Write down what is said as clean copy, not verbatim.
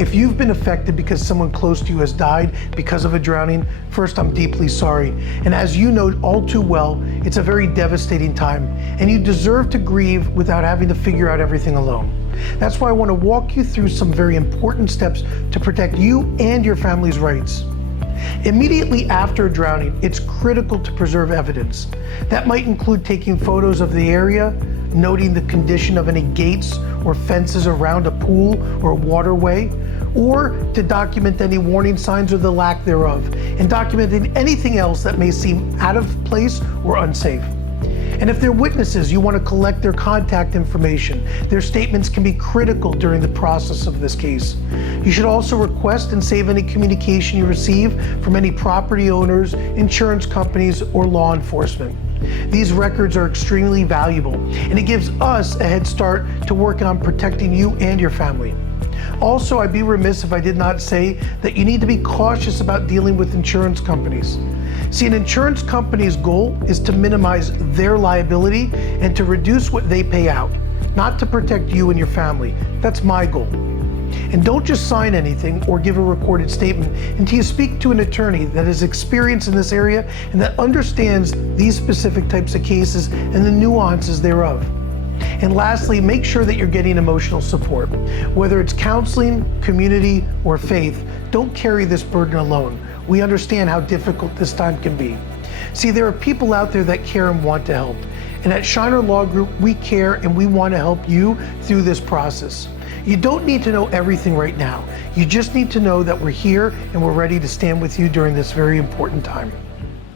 If you've been affected because someone close to you has died because of a drowning, first, I'm deeply sorry. And as you know all too well, it's a very devastating time, and you deserve to grieve without having to figure out everything alone. That's why I want to walk you through some very important steps to protect you and your family's rights. Immediately after a drowning, it's critical to preserve evidence. That might include taking photos of the area, noting the condition of any gates or fences around a pool or a waterway, or to document any warning signs or the lack thereof, and documenting anything else that may seem out of place or unsafe. And if they're witnesses, you want to collect their contact information. Their statements can be critical during the process of this case. You should also request and save any communication you receive from any property owners, insurance companies, or law enforcement. These records are extremely valuable, and it gives us a head start to work on protecting you and your family. Also, I'd be remiss if I did not say that you need to be cautious about dealing with insurance companies. See, an insurance company's goal is to minimize their liability and to reduce what they pay out, not to protect you and your family. That's my goal. And don't just sign anything or give a recorded statement until you speak to an attorney that has experience in this area and that understands these specific types of cases and the nuances thereof. And lastly, make sure that you're getting emotional support. Whether it's counseling, community, or faith, don't carry this burden alone. We understand how difficult this time can be. See, there are people out there that care and want to help. And at Shiner Law Group, we care and we want to help you through this process. You don't need to know everything right now. You just need to know that we're here and we're ready to stand with you during this very important time.